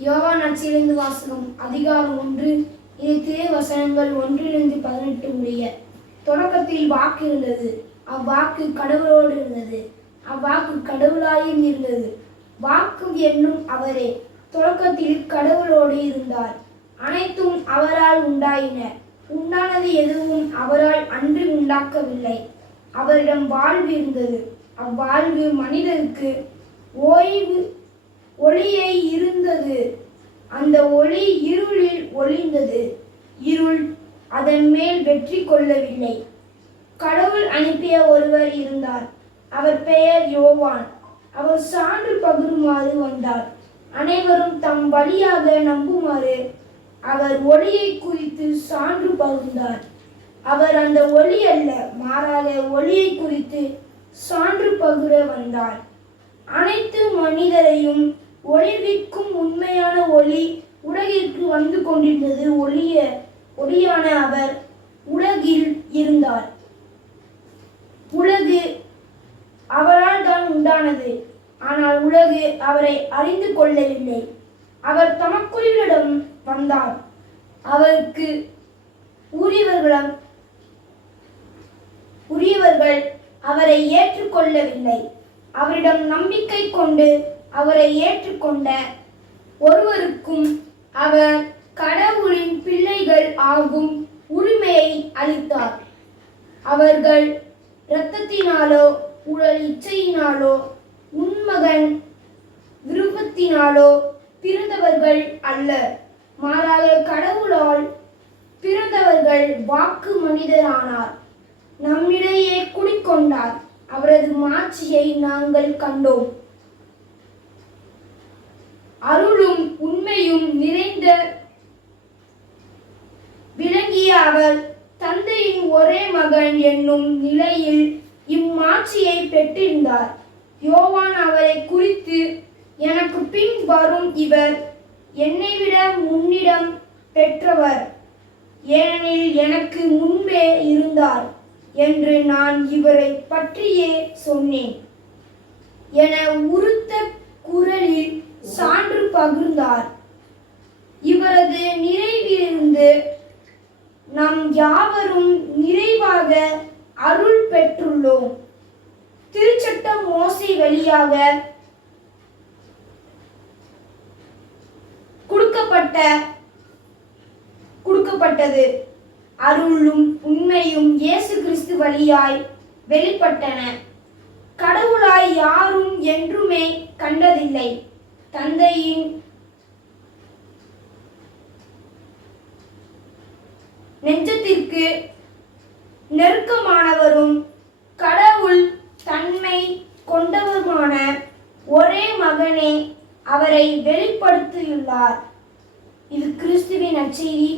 யோகா நட்சியிலிருந்து வாசகம் அதிகாரம் ஒன்று. இது வசனங்கள் ஒன்றிலிருந்து பதினெட்டு முடிய. தொடக்கத்தில் வாக்கு இருந்தது. அவ்வாக்கு கடவுளோடு இருந்தது. அவ்வாக்கு கடவுளாயும் இருந்தது. வாக்கு என்னும் அவரே. தொடக்கத்தில் கடவுளோடு இருந்தார். அனைத்தும் அவரால் உண்டாயின. உண்டானது எதுவும் அவரால் அன்று உண்டாக்கவில்லை. அவரிடம் வாழ்வு இருந்தது. அவ்வாழ்வு மனிதருக்கு ஓய்வு ஒளியை இருந்தது. இருந்தது. இருள் அதன் மேல் வெற்றி கொள்ளவில்லை. கடவுள் அனுப்பிய ஒருவர் இருந்தார். அவர் பெயர் யோவான். அவர் சான்று பகிருமாறு வந்தார். அனைவரும் தம் வழியாக நம்புமாறு அவர் ஒளியை குறித்து சான்று பகிர்ந்தார். அவர் அந்த ஒளி அல்ல மாறாக ஒளியை குறித்து சான்று பகிர வந்தார். அனைத்து மனிதரையும் ஒளிர்விக்கும் உண்மையான ஒளி உலகிற்கு வந்து கொண்டிருந்தது ஒளிய ஒளியான அவர் உலகில் இருந்தார். உலகு அவரால் தான் உண்டானது. ஆனால் உலகு அவரை அறிந்து கொள்ளவில்லை. அவர் தமக்குரியவரிடம் வந்தார். அவருக்கு உரியவர்களம் உரியவர்கள் அவரை ஏற்றுக்கொள்ளவில்லை. அவரிடம் நம்பிக்கை கொண்டு அவரை ஏற்றுக்கொண்ட ஒருவருக்கும் அவர் கடவுளின் பிள்ளைகள் ஆகும் உரிமையை அளித்தார். அவர்கள் இரத்தத்தினாலோ உடல் இச்சையினாலோ உண்மகன் விருப்பத்தினாலோ பிறந்தவர்கள் அல்ல. மாறாக கடவுளால் பிறந்தவர்கள் வாக்கு மனிதரானார். நம்மிடையே குடிக்கொண்டார். அவரது மாட்சியை நாங்கள் கண்டோம். அருளும் உண்மையும் நிறைந்த விளங்கிய அவர் தந்தையின் ஒரே மகன் என்னும் நிலையில் இம்மாட்சியை பெற்றிருந்தார். யோவான் அவரை குறித்து எனக்கு பின் வரும் இவர் என்னை விட முன்னிடம் பெற்றவர். ஏனெனில் எனக்கு முன்பே இருந்தார் என்று நான் இவரை பற்றியே சொன்னேன் நம் யாவரும் நிறைவாக அருள் பெற்றுள்ளோம். திருச்சட்டம் மோசை வழியாக கொடுக்கப்பட்ட கொடுக்கப்பட்டது. அருளும் உண்மையும் இயேசு கிறிஸ்து வழியாய் வெளிப்பட்டன. கடவுளாய் யாரும் என்றுமே கண்டதில்லை. தந்தையின் நெஞ்சத்திற்கு நெருக்கமானவரும் கடவுள் தன்மை கொண்டவருமான ஒரே மகனே அவரை வெளிப்படுத்தியுள்ளார். இது கிறிஸ்துவின் நற்செய்தி.